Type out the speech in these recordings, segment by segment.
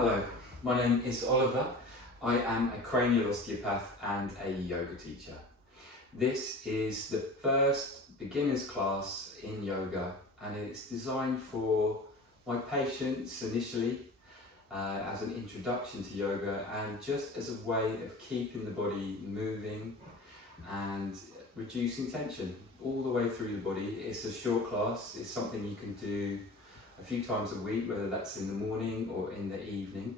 Hello, my name is Oliver. I am a cranial osteopath and a yoga teacher. This is the first beginner's class in yoga, and it's designed for my patients initially as an introduction to yoga and just as a way of keeping the body moving and reducing tension all the way through the body. It's a short class. It's something you can do a few times a week, whether that's in the morning or in the evening.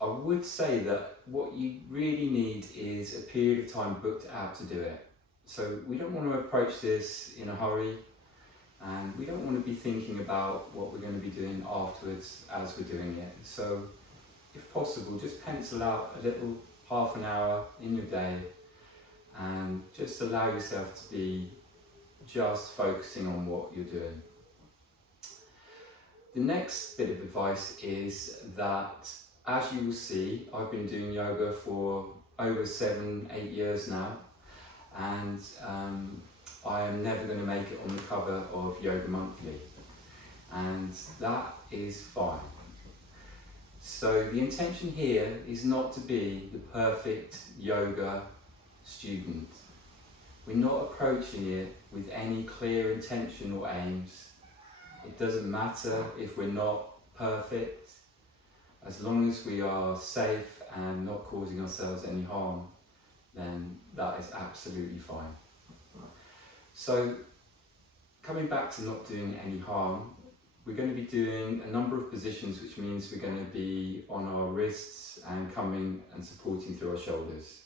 I would say that what you really need is a period of time booked out to do it. So we don't want to approach this in a hurry, and we don't want to be thinking about what we're going to be doing afterwards as we're doing it. So if possible, just pencil out a little half an hour in your day and just allow yourself to be just focusing on what you're doing. The next bit of advice is that, as you will see, I've been doing yoga for over 7-8 years now, and I am never going to make it on the cover of Yoga Monthly, and that is fine. So the intention here is not to be the perfect yoga student. We're not approaching it with any clear intention or aims. It doesn't matter if we're not perfect, as long as we are safe and not causing ourselves any harm, then that is absolutely fine. So coming back to not doing any harm, we're going to be doing a number of positions, which means we're going to be on our wrists and coming and supporting through our shoulders.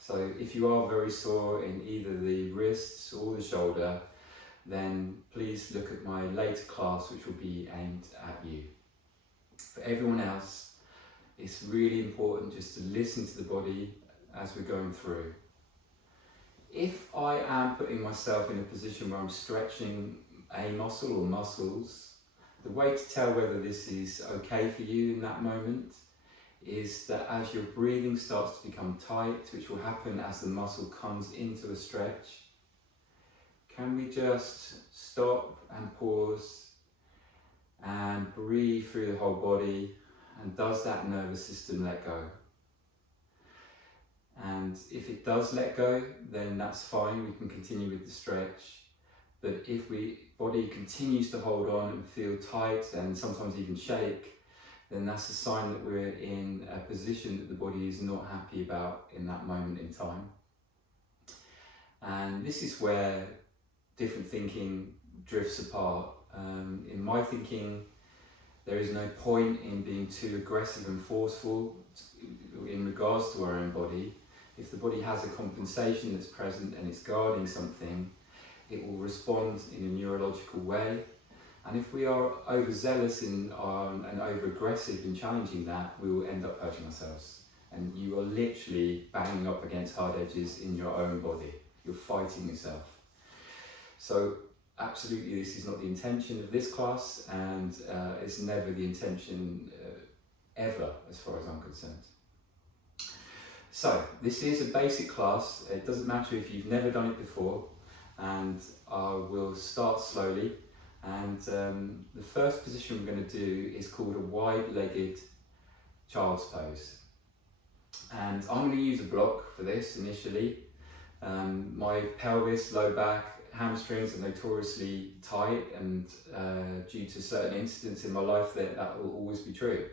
So if you are very sore in either the wrists or the shoulder, then please look at my later class, which will be aimed at you. For everyone else, it's really important just to listen to the body as we're going through. If I am putting myself in a position where I'm stretching a muscle or muscles, the way to tell whether this is okay for you in that moment is that as your breathing starts to become tight, which will happen as the muscle comes into a stretch, can we just stop and pause and breathe through the whole body, and does that nervous system let go? And if it does let go, then that's fine, we can continue with the stretch. But if body continues to hold on and feel tight and sometimes even shake, then that's a sign that we're in a position that the body is not happy about in that moment in time. And this is where different thinking drifts apart. In my thinking, there is no point in being too aggressive and forceful in regards to our own body. If the body has a compensation that's present and it's guarding something, it will respond in a neurological way. And if we are overzealous and over-aggressive in challenging that, we will end up hurting ourselves. And you are literally banging up against hard edges in your own body. You're fighting yourself. So absolutely, this is not the intention of this class, and it's never the intention ever, as far as I'm concerned. So this is a basic class. It doesn't matter if you've never done it before, and I will start slowly. And the first position we're going to do is called a wide-legged child's pose. And I'm going to use a block for this initially. My pelvis, low back, hamstrings are notoriously tight, and due to certain incidents in my life that will always be true.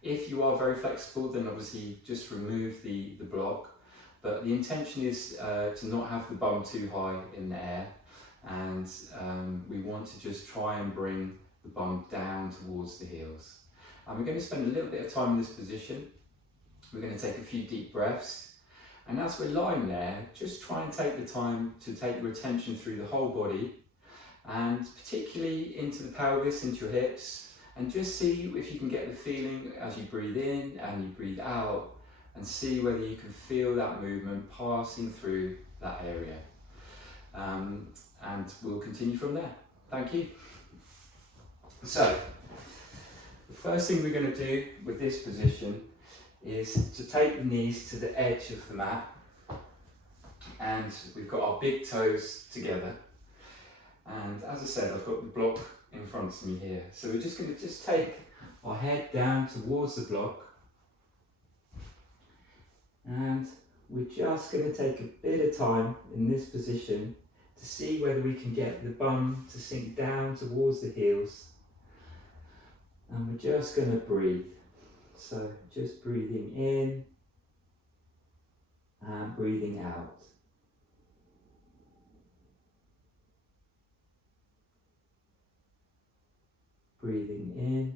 If you are very flexible, then obviously just remove the block, but the intention is to not have the bum too high in the air, and we want to just try and bring the bum down towards the heels. And we're going to spend a little bit of time in this position. We're going to take a few deep breaths, and as we're lying there, just try and take the time to take your attention through the whole body, and particularly into the pelvis, into your hips, and just see if you can get the feeling as you breathe in and you breathe out, and see whether you can feel that movement passing through that area. And we'll continue from there. Thank you. So, the first thing we're going to do with this position is to take the knees to the edge of the mat, and we've got our big toes together. And as I said, I've got the block in front of me here. So we're just going to take our head down towards the block, and we're just going to take a bit of time in this position to see whether we can get the bum to sink down towards the heels. And we're just going to breathe. So just breathing in and breathing out. Breathing in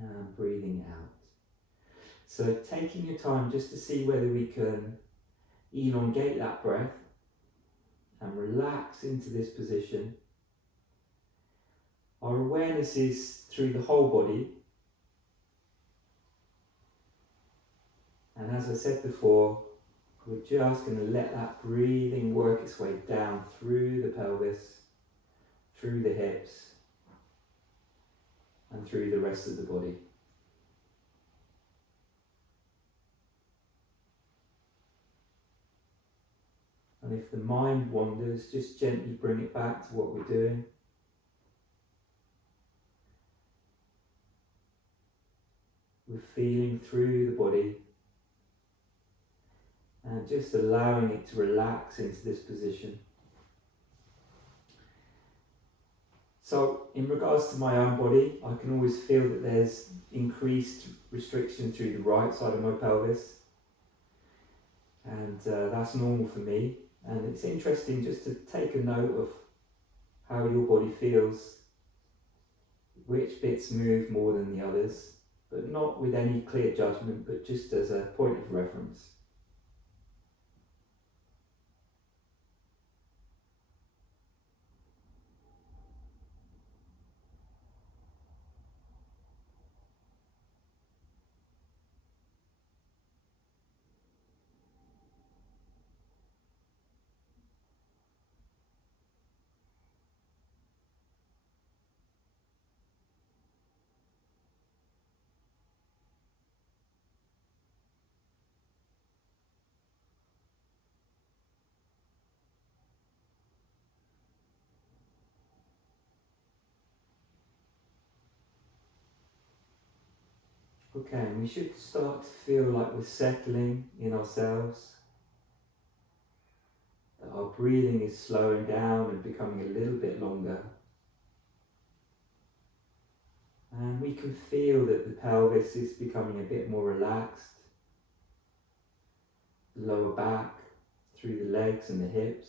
and breathing out. So taking your time just to see whether we can elongate that breath and relax into this position. Our awareness is through the whole body. And as I said before, we're just going to let that breathing work its way down through the pelvis, through the hips, and through the rest of the body. And if the mind wanders, just gently bring it back to what we're doing. We're feeling through the body and just allowing it to relax into this position. So in regards to my own body, I can always feel that there's increased restriction through the right side of my pelvis, and that's normal for me. And it's interesting just to take a note of how your body feels, which bits move more than the others, but not with any clear judgment, but just as a point of reference. Okay, and we should start to feel like we're settling in ourselves, that our breathing is slowing down and becoming a little bit longer. And we can feel that the pelvis is becoming a bit more relaxed, the lower back, through the legs and the hips.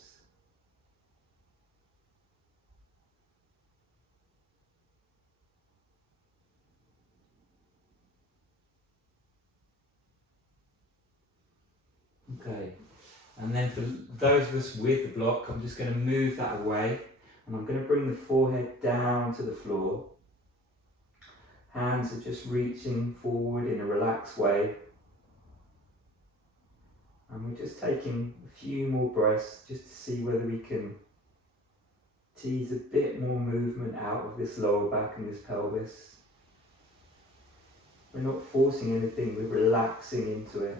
Okay, and then for those of us with the block, I'm just going to move that away, and I'm going to bring the forehead down to the floor. Hands are just reaching forward in a relaxed way. And we're just taking a few more breaths just to see whether we can tease a bit more movement out of this lower back and this pelvis. We're not forcing anything, we're relaxing into it.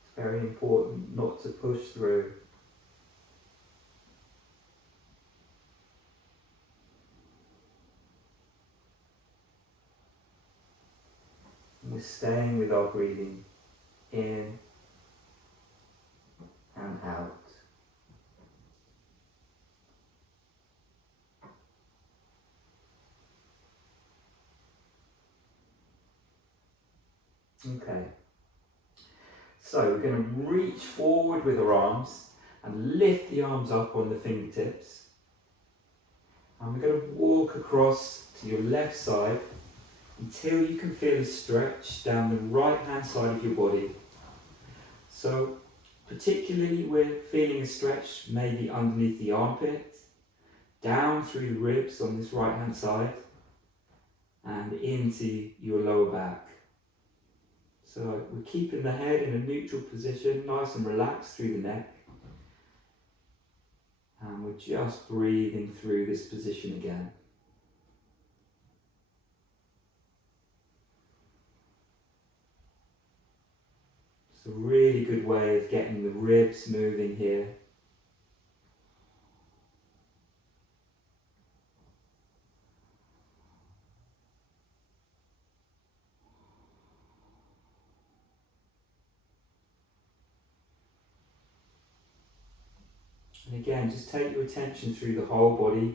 It's very important not to push through. And we're staying with our breathing in and out. Okay, so we're going to reach forward with our arms and lift the arms up on the fingertips. And we're going to walk across to your left side until you can feel a stretch down the right hand side of your body. So particularly we're feeling a stretch maybe underneath the armpit, down through the ribs on this right hand side and into your lower back. So we're keeping the head in a neutral position, nice and relaxed through the neck. And we're just breathing through this position again. It's a really good way of getting the ribs moving here. And again, just take your attention through the whole body,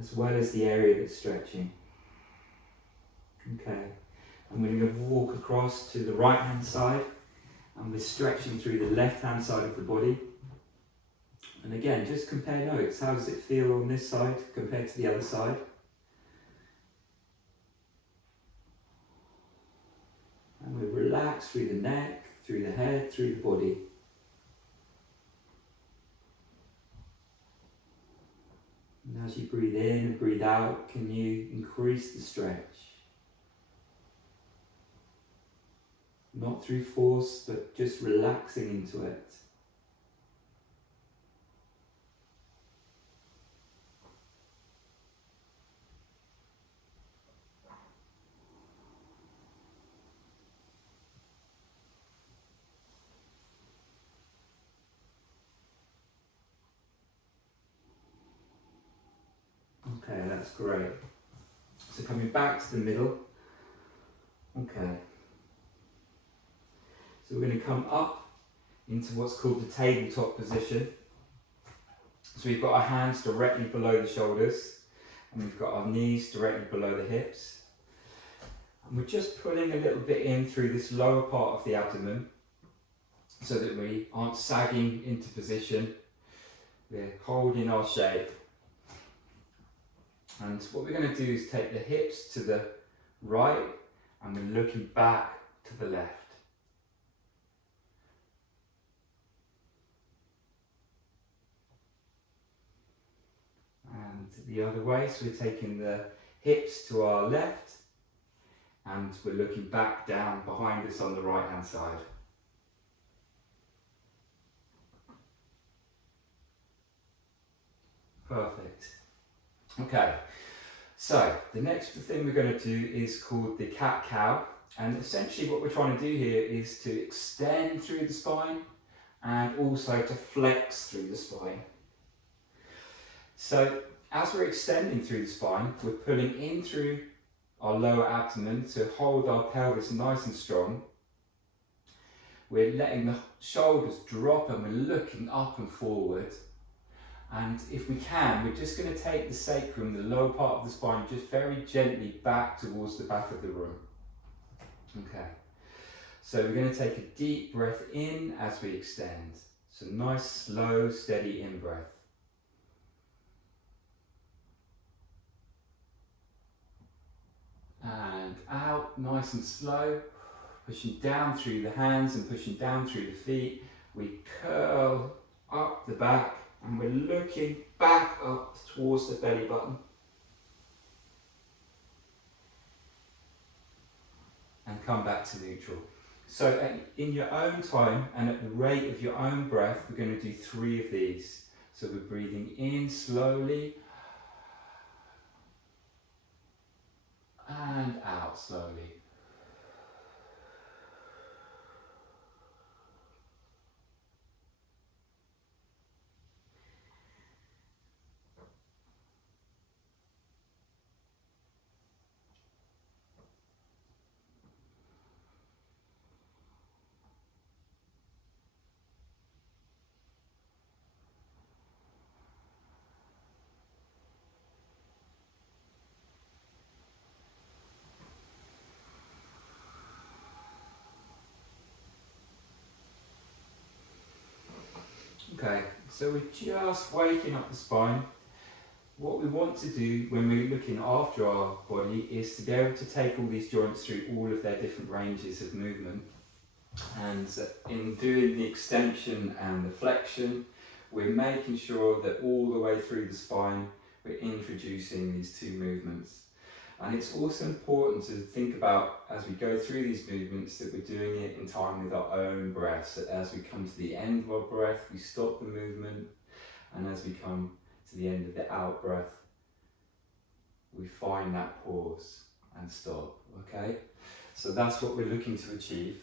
as well as the area that's stretching. Okay, and we're going to walk across to the right hand side, and we're stretching through the left hand side of the body. And again, just compare notes. How does it feel on this side compared to the other side? And we relax through the neck, through the head, through the body. And as you breathe in and breathe out, can you increase the stretch? Not through force, but just relaxing into it. Okay, that's great. So coming back to the middle. Okay. So we're going to come up into what's called the tabletop position. So we've got our hands directly below the shoulders, and we've got our knees directly below the hips. And we're just pulling a little bit in through this lower part of the abdomen so that we aren't sagging into position. We're holding our shape. And what we're going to do is take the hips to the right, and we're looking back to the left. And the other way, so we're taking the hips to our left, and we're looking back down behind us on the right hand side. Perfect. Okay, so the next thing we're going to do is called the cat-cow, and essentially what we're trying to do here is to extend through the spine and also to flex through the spine. So as we're extending through the spine, we're pulling in through our lower abdomen to hold our pelvis nice and strong. We're letting the shoulders drop and we're looking up and forward. And if we can, we're just going to take the sacrum, the lower part of the spine, just very gently back towards the back of the room. Okay. So we're going to take a deep breath in as we extend. So nice, slow, steady in-breath. And out, nice and slow, pushing down through the hands and pushing down through the feet. We curl up the back and we're looking back up towards the belly button. And come back to neutral. So in your own time and at the rate of your own breath, we're going to do 3 of these. So we're breathing in slowly and out slowly. Okay, so we're just waking up the spine. What we want to do when we're looking after our body is to be able to take all these joints through all of their different ranges of movement. And in doing the extension and the flexion, we're making sure that all the way through the spine, we're introducing these 2 movements. And it's also important to think about, as we go through these movements, that we're doing it in time with our own breath. So as we come to the end of our breath, we stop the movement. And as we come to the end of the out breath, we find that pause and stop, okay? So that's what we're looking to achieve.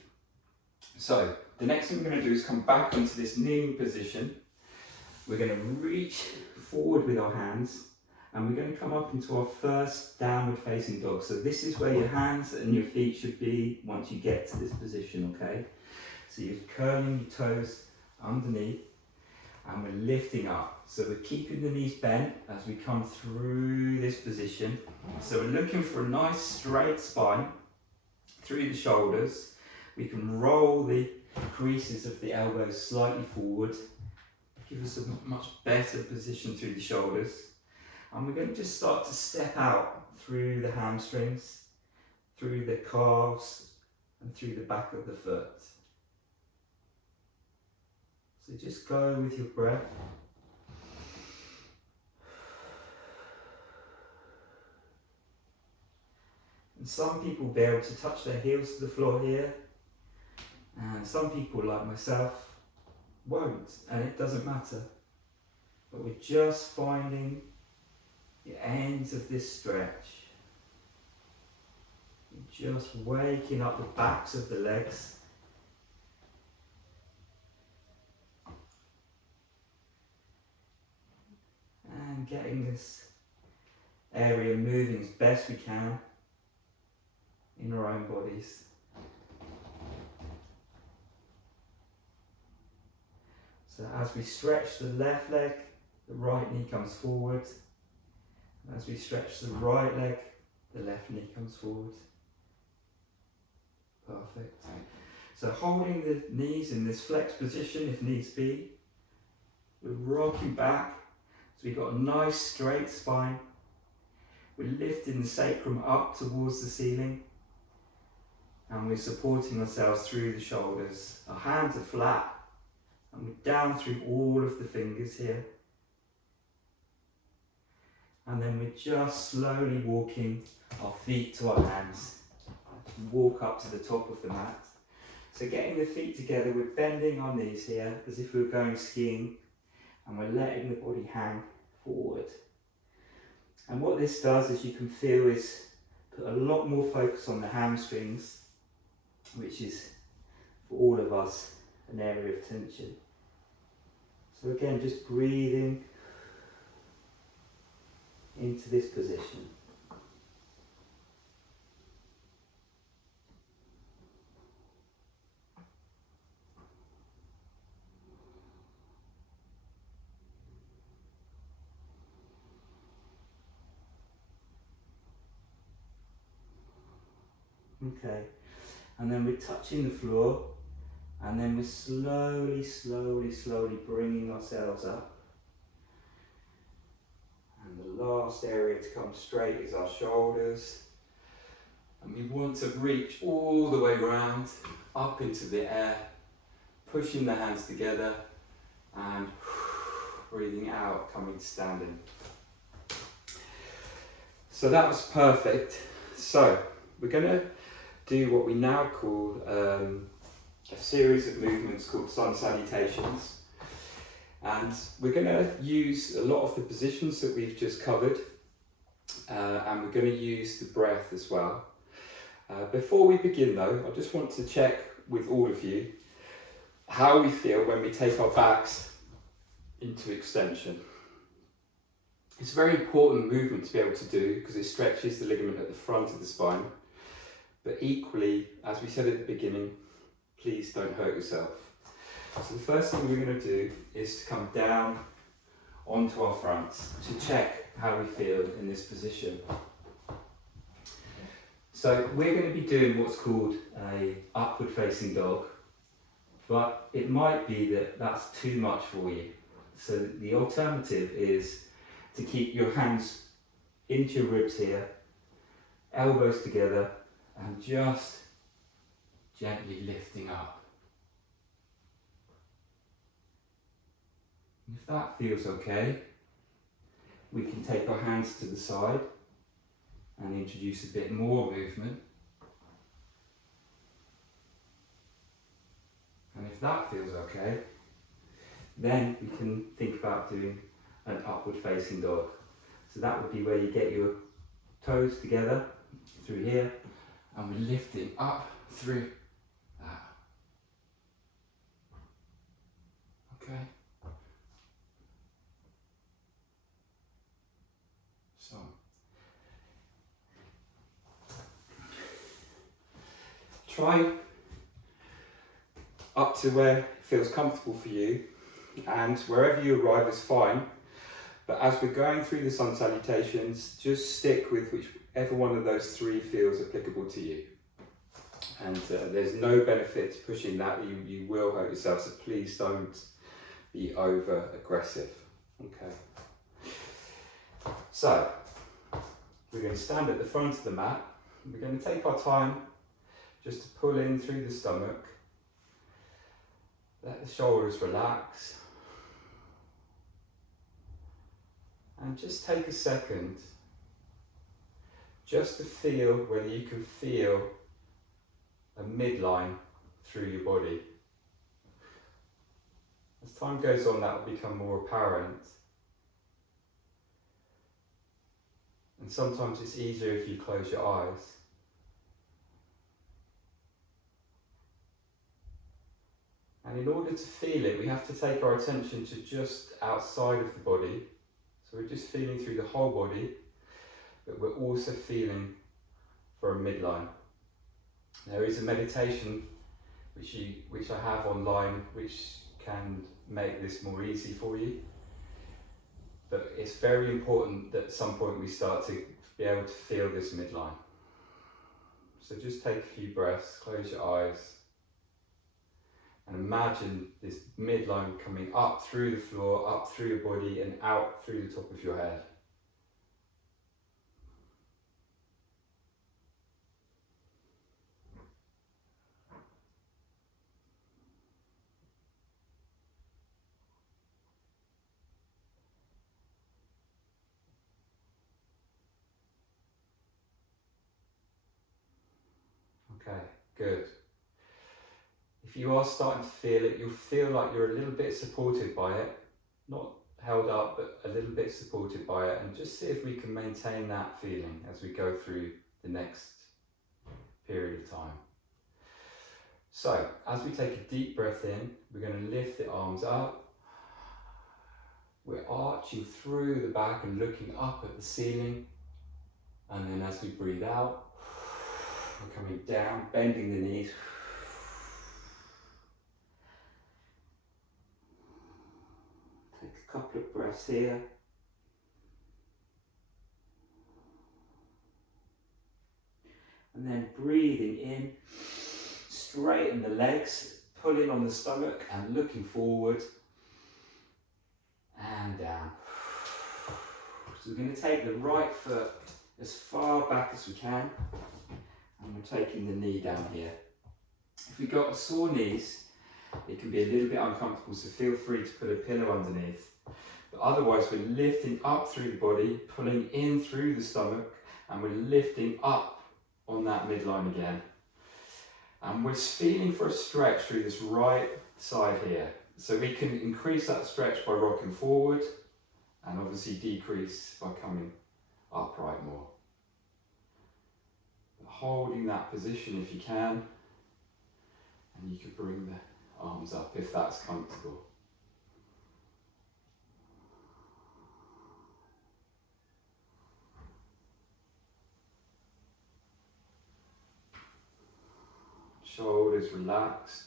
So the next thing we're going to do is come back into this kneeling position. We're going to reach forward with our hands, and we're going to come up into our first downward facing dog. So this is where your hands and your feet should be once you get to this position, okay? So you're curling your toes underneath and we're lifting up. So we're keeping the knees bent as we come through this position. So we're looking for a nice straight spine through the shoulders. We can roll the creases of the elbows slightly forward, give us a much better position through the shoulders. And we're going to just start to step out through the hamstrings, through the calves, and through the back of the foot. So just go with your breath. And some people will be able to touch their heels to the floor here, and some people, like myself, won't, and it doesn't matter. But we're just finding the ends of this stretch. We're just waking up the backs of the legs. And getting this area moving as best we can in our own bodies. So as we stretch the left leg, the right knee comes forward. As we stretch the right leg, the left knee comes forward. Perfect. So holding the knees in this flex position if needs be. We're rocking back. So we've got a nice straight spine. We're lifting the sacrum up towards the ceiling. And we're supporting ourselves through the shoulders. Our hands are flat. And we're down through all of the fingers here. And then we're just slowly walking our feet to our hands. Walk up to the top of the mat. So getting the feet together, we're bending our knees here as if we were going skiing. And we're letting the body hang forward. And what this does, as you can feel, is put a lot more focus on the hamstrings, which is, for all of us, an area of tension. So again, just breathing into this position. Okay, and then we're touching the floor, and then we're slowly bringing ourselves up. And the last area to come straight is our shoulders. And we want to reach all the way around, up into the air, pushing the hands together, and breathing out, coming to standing. So that was perfect. So we're going to do what we now call a series of movements called sun salutations. And we're going to use a lot of the positions that we've just covered, and we're going to use the breath as well. Before we begin though, I just want to check with all of you how we feel when we take our backs into extension. It's a very important movement to be able to do because it stretches the ligament at the front of the spine. But equally, as we said at the beginning, please don't hurt yourself. So the first thing we're going to do is to come down onto our fronts to check how we feel in this position. So we're going to be doing what's called a upward facing dog, but it might be that that's too much for you. So the alternative is to keep your hands into your ribs here, elbows together, and just gently lifting up. If that feels okay, we can take our hands to the side and introduce a bit more movement. And if that feels okay, then we can think about doing an upward facing dog. So that would be where you get your toes together through here, and we're lifting up through that. Okay. So try up to where it feels comfortable for you, and wherever you arrive is fine. But as we're going through the sun salutations, just stick with whichever one of those three feels applicable to you. And there's no benefit to pushing that. You will hurt yourself, so please don't be over aggressive. Okay. So we're going to stand at the front of the mat. We're going to take our time just to pull in through the stomach. Let the shoulders relax. And just take a second just to feel whether you can feel a midline through your body. As time goes on, that will become more apparent. And sometimes it's easier if you close your eyes. And in order to feel it, we have to take our attention to just outside of the body. So we're just feeling through the whole body, but we're also feeling for a midline. There is a meditation which I have online which can make this more easy for you. But it's very important that at some point we start to be able to feel this midline. So just take a few breaths, close your eyes, and imagine this midline coming up through the floor, up through your body, and out through the top of your head. Okay, good. If you are starting to feel it, you'll feel like you're a little bit supported by it. Not held up, but a little bit supported by it. And just see if we can maintain that feeling as we go through the next period of time. So, as we take a deep breath in, we're going to lift the arms up. We're arching through the back and looking up at the ceiling. And then as we breathe out, we're coming down, bending the knees. Take a couple of breaths here. And then breathing in, straighten the legs, pulling on the stomach and looking forward and down. So we're going to take the right foot as far back as we can, and we're taking the knee down here. If we've got sore knees, it can be a little bit uncomfortable, so feel free to put a pillow underneath. But otherwise, we're lifting up through the body, pulling in through the stomach, and we're lifting up on that midline again. And we're feeling for a stretch through this right side here. So we can increase that stretch by rocking forward, and obviously decrease by coming upright more. Holding that position if you can, and you can bring the arms up if that's comfortable. Shoulders relaxed.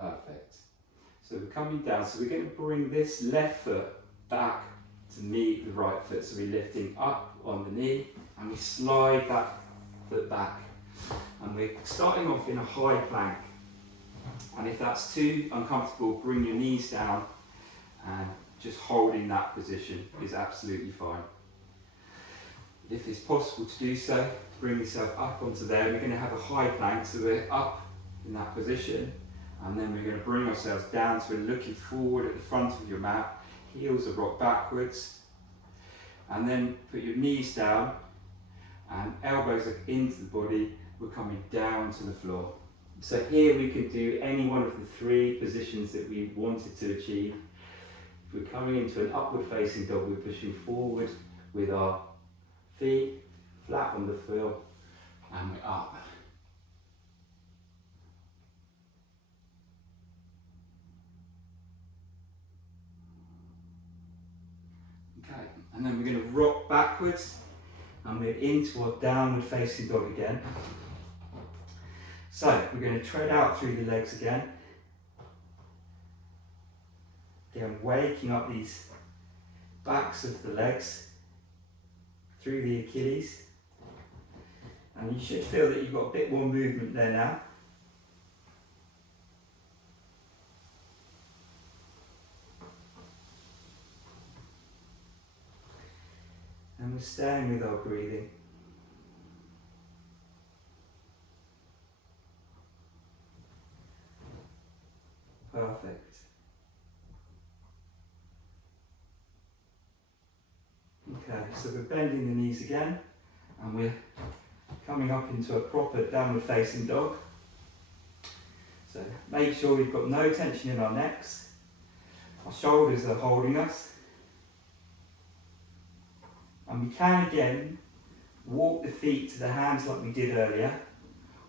Perfect. So we're coming down, so we're going to bring this left foot back to meet the right foot. So we're lifting up on the knee and we slide that foot back. And we're starting off in a high plank. And if that's too uncomfortable, bring your knees down, and just holding that position is absolutely fine. If it's possible to do so, bring yourself up onto there. We're going to have a high plank, so we're up in that position. And then we're going to bring ourselves down, so we're looking forward at the front of your mat. Heels are rocked backwards, and then put your knees down and elbows are into the body. We're coming down to the floor. So here we can do any one of the three positions that we wanted to achieve. If we're coming into an upward facing dog, we're pushing forward with our feet flat on the floor, and we're up. Okay, and then we're going to rock backwards, And we're into our downward facing dog again. So we're going to tread out through the legs again. Again, waking up these backs of the legs through the Achilles. And you should feel that you've got a bit more movement there now. And we're staying with our breathing. Perfect. Okay, so we're bending the knees again, and we're coming up into a proper downward facing dog. So make sure we've got no tension in our necks. Our shoulders are holding us. And we can again walk the feet to the hands like we did earlier,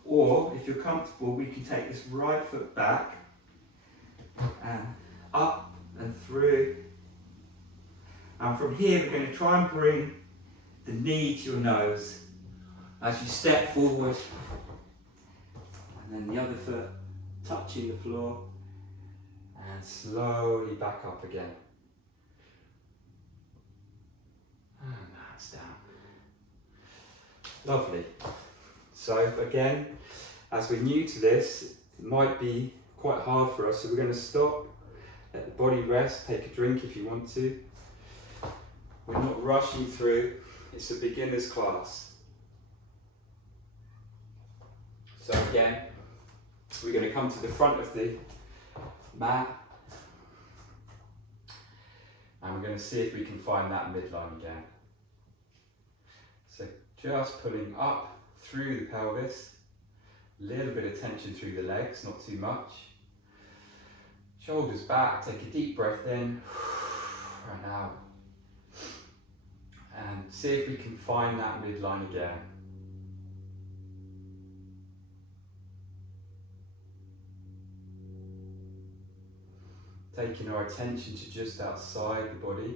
or if you're comfortable, we can take this right foot back and up and through. And from here, we're going to try and bring the knee to your nose as you step forward, and then the other foot touching the floor, and slowly back up again. And that's down. Lovely. So again, as we're new to this, it might be quite hard for us, so we're going to stop, let the body rest, take a drink if you want to. We're not rushing through, it's a beginner's class. So again, we're going to come to the front of the mat, and we're going to see if we can find that midline again. So just pulling up through the pelvis, a little bit of tension through the legs, not too much. Shoulders back, take a deep breath in and out. And see if we can find that midline again. Taking our attention to just outside the body.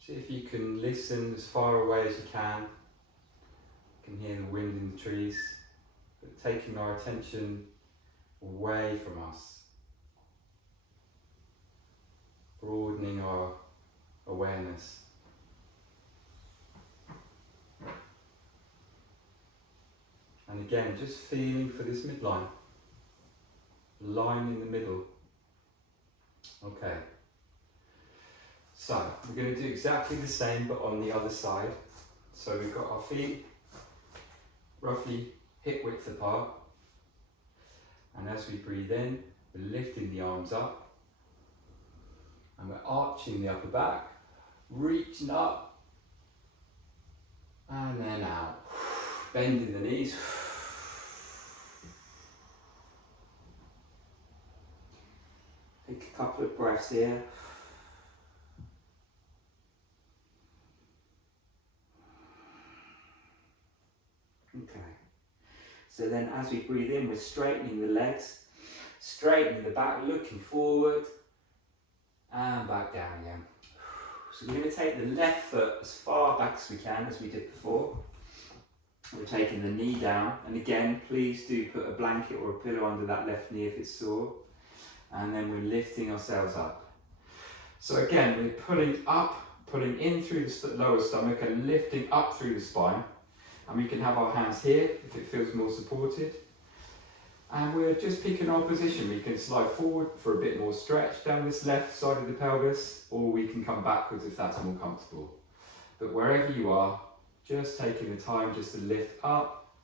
See if you can listen as far away as you can. You can hear the wind in the trees, but taking our attention away from us, broadening our awareness. And again, just feeling for this midline, line in the middle. Okay. So we're going to do exactly the same but on the other side. So we've got our feet roughly hip width apart, and as we breathe in, we're lifting the arms up, and we're arching the upper back, reaching up, and then out, bending the knees. Take a couple of breaths here. Okay, so then as we breathe in, we're straightening the legs, straightening the back, looking forward, and back down again. So we're going to take the left foot as far back as we can, as we did before. We're taking the knee down, and again, please do put a blanket or a pillow under that left knee if it's sore. And then we're lifting ourselves up. So again, we're pulling up, pulling in through the lower stomach and lifting up through the spine. And we can have our hands here if it feels more supported. And we're just picking our position. We can slide forward for a bit more stretch down this left side of the pelvis, or we can come backwards if that's more comfortable. But wherever you are, just taking the time just to lift up,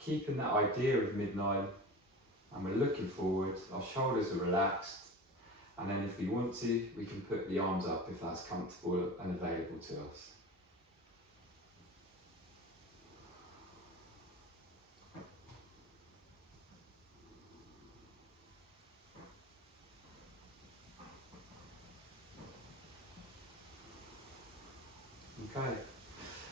keeping that idea of midline, and we're looking forward, our shoulders are relaxed, And then if we want to, we can put the arms up if that's comfortable and available to us. Okay,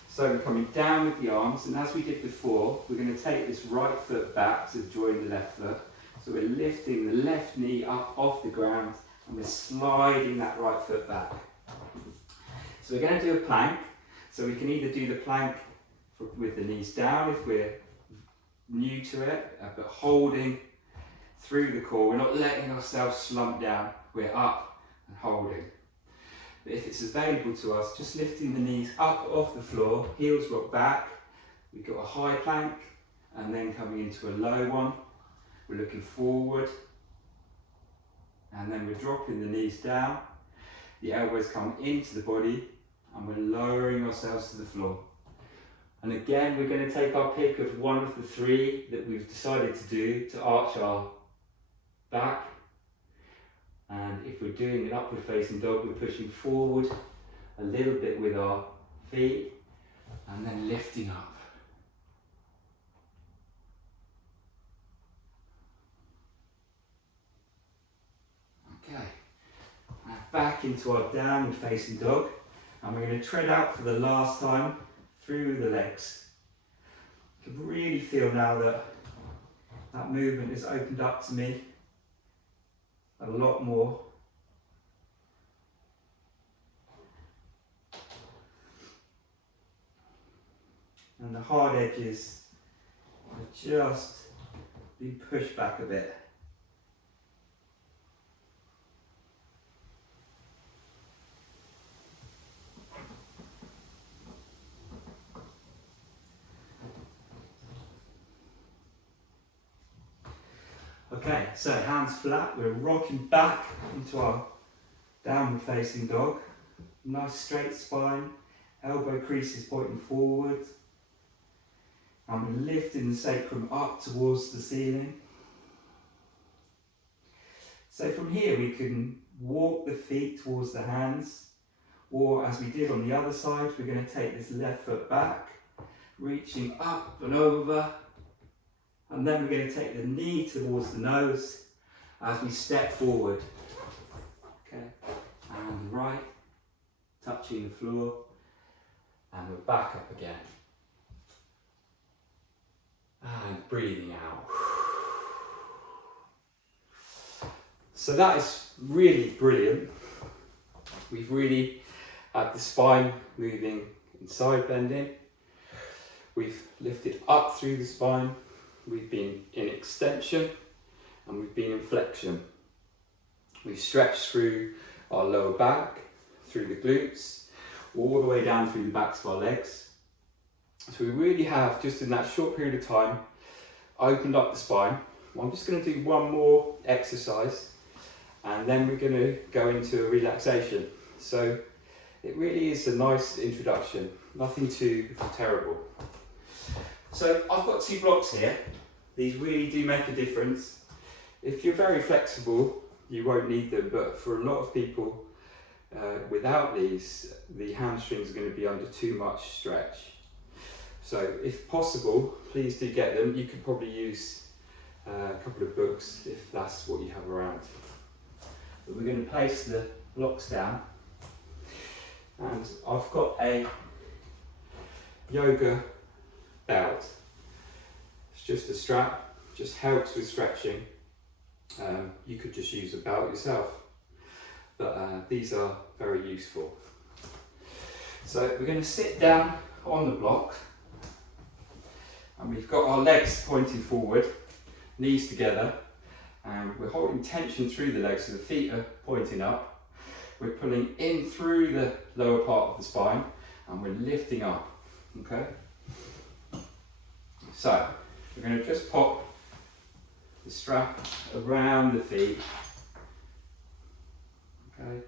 so we're coming down with the arms, and as we did before, we're going to take this right foot back to join the left foot. So we're lifting the left knee up off the ground, and we're sliding that right foot back. So we're going to do a plank. So we can either do the plank with the knees down if we're new to it, but holding through the core. We're not letting ourselves slump down. We're up and holding. But if it's available to us, just lifting the knees up off the floor, heels rock back. We've got a high plank, and then coming into a low one. We're looking forward, and then we're dropping the knees down. The elbows come into the body, and we're lowering ourselves to the floor. And again, we're going to take our pick of one of the three that we've decided to do to arch our back. And if we're doing an upward facing dog, we're pushing forward a little bit with our feet and then lifting up. Okay, now back into our downward facing dog, and we're going to tread out for the last time through the legs. You can really feel now that that movement has opened up to me a lot more. And the hard edges are just being pushed back a bit. Okay, so hands flat, we're rocking back into our downward facing dog. Nice straight spine, elbow creases pointing forward. And we're lifting the sacrum up towards the ceiling. So from here we can walk the feet towards the hands, or as we did on the other side, we're going to take this left foot back, reaching up and over. And then we're going to take the knee towards the nose as we step forward. Okay, and right, touching the floor, and we're back up again. And breathing out. So that is really brilliant. We've really had the spine moving in side bending. We've lifted up through the spine. We've been in extension, and we've been in flexion. We've stretched through our lower back, through the glutes, all the way down through the backs of our legs. So we really have, just in that short period of time, opened up the spine. Well, I'm just going to do one more exercise, and then we're going to go into a relaxation. So it really is a nice introduction, nothing too terrible. So I've got 2 blocks here. These really do make a difference. If you're very flexible, you won't need them, but for a lot of people without these, the hamstrings are going to be under too much stretch. So if possible, please do get them. You could probably use a couple of books if that's what you have around. But we're going to place the blocks down, and I've got a yoga belt. It's just a strap, just helps with stretching. You could just use a belt yourself, but these are very useful. So we're going to sit down on the block, and we've got our legs pointing forward, knees together, and we're holding tension through the legs so the feet are pointing up. We're pulling in through the lower part of the spine, and we're lifting up, okay? So we're going to just pop the strap around the feet, okay,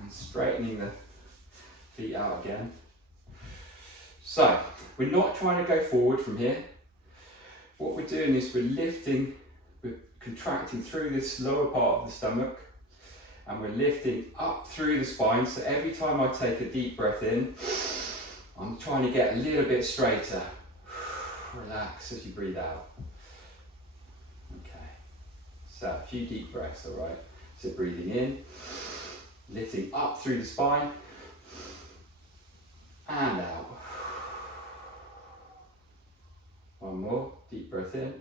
and straightening the feet out again. So we're not trying to go forward from here. What we're doing is we're lifting we're contracting through this lower part of the stomach, and we're lifting up through the spine. So every time I take a deep breath in, I'm trying to get a little bit straighter. Relax as you breathe out. Okay, so a few deep breaths, all right? So breathing in, lifting up through the spine, and out. One more, deep breath in,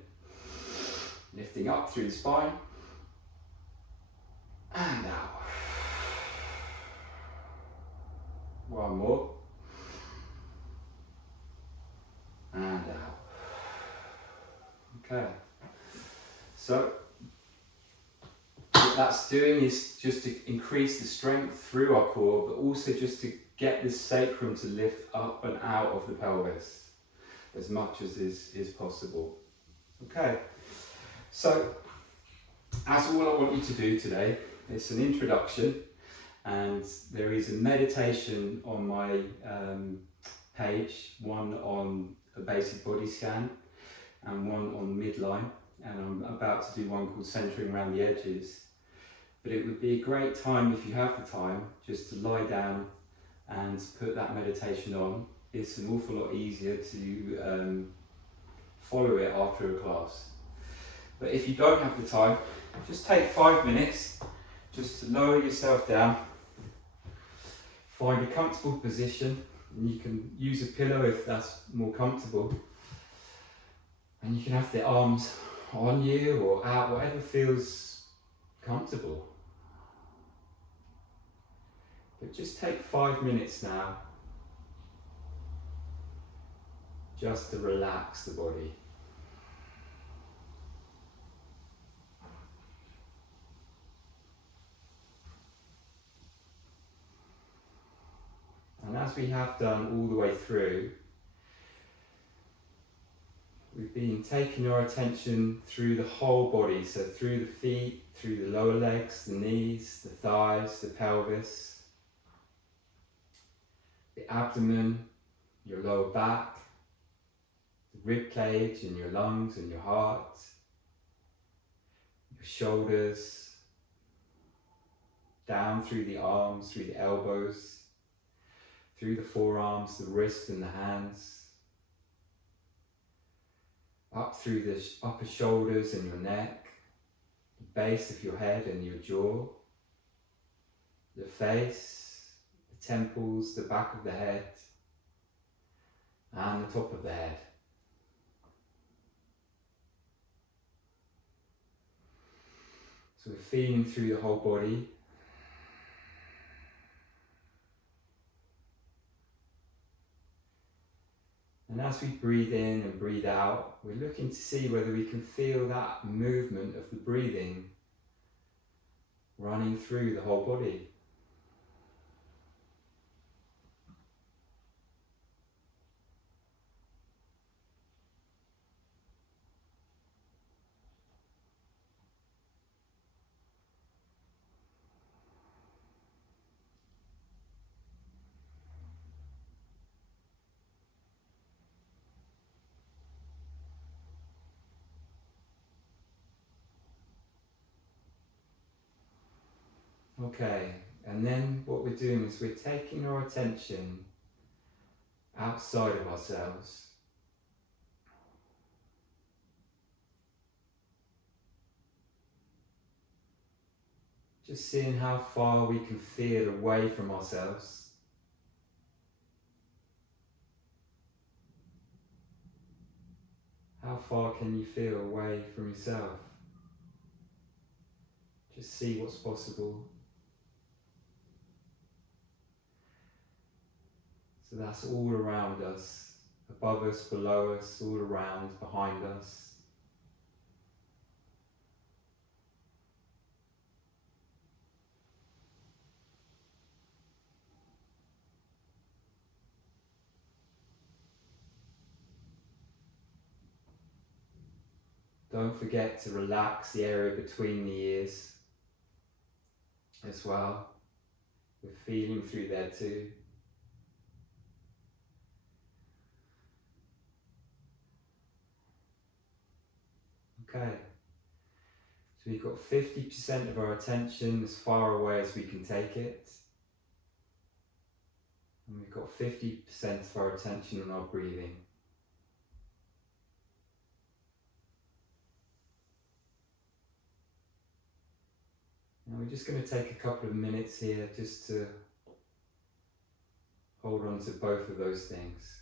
lifting up through the spine, and out. One more, and out. Okay, so what that's doing is just to increase the strength through our core, but also just to get the sacrum to lift up and out of the pelvis as much as is possible. Okay, so that's all I want you to do today. It's an introduction, and there is a meditation on my page, one on a basic body scan and one on midline, and I'm about to do one called centering around the edges. But it would be a great time, if you have the time, just to lie down and put that meditation on. It's an awful lot easier to follow it after a class. But if you don't have the time, just take 5 minutes just to lower yourself down, find a comfortable position, and you can use a pillow if that's more comfortable. And you can have the arms on you or out, whatever feels comfortable. But just take 5 minutes now, just to relax the body. And as we have done all the way through, we've been taking our attention through the whole body, so through the feet, through the lower legs, the knees, the thighs, the pelvis, the abdomen, your lower back, the rib cage and your lungs and your heart, your shoulders, down through the arms, through the elbows, through the forearms, the wrists and the hands, up through the upper shoulders and your neck, the base of your head and your jaw, the face, the temples, the back of the head, and the top of the head. So we're feeling through the whole body. And as we breathe in and breathe out, we're looking to see whether we can feel that movement of the breathing running through the whole body. Okay, and then what we're doing is we're taking our attention outside of ourselves. Just seeing how far we can feel away from ourselves. How far can you feel away from yourself? Just see what's possible. So that's all around us, above us, below us, all around, behind us. Don't forget to relax the area between the ears as well. We're feeling through there too. Okay, So we've got 50% of our attention as far away as we can take it. And we've got 50% of our attention on our breathing. And we're just going to take a couple of minutes here just to hold on to both of those things.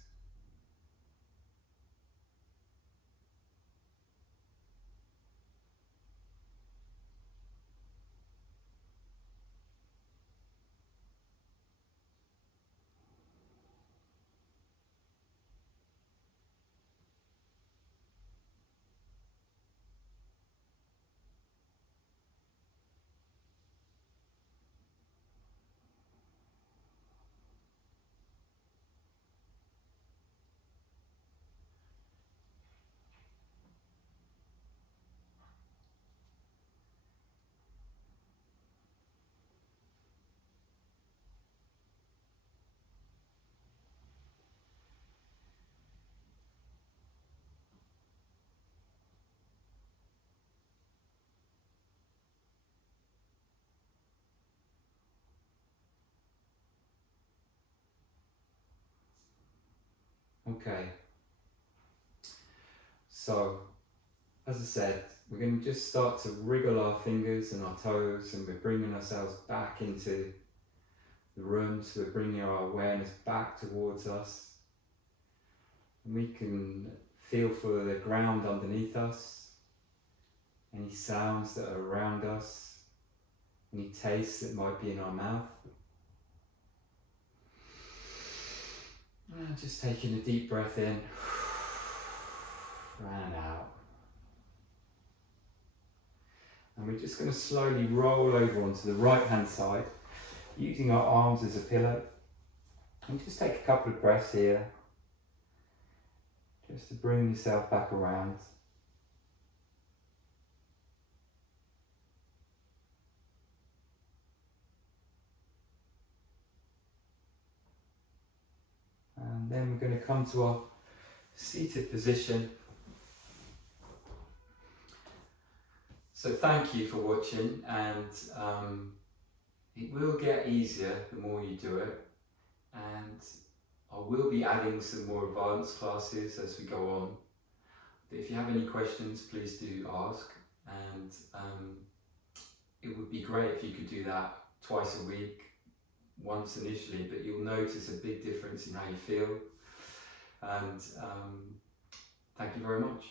Okay, so as I said, we're going to just start to wriggle our fingers and our toes, and we're bringing ourselves back into the room, so we're bringing our awareness back towards us. And we can feel for the ground underneath us, any sounds that are around us, any tastes that might be in our mouth. And just taking a deep breath in and out. And we're just going to slowly roll over onto the right hand side, using our arms as a pillow. And just take a couple of breaths here, just to bring yourself back around. And then we're going to come to our seated position. So thank you for watching, and it will get easier the more you do it, and I will be adding some more advanced classes as we go on. But if you have any questions, please do ask, and it would be great if you could do that twice a week, once initially, but you'll notice a big difference in how you feel. And thank you very much.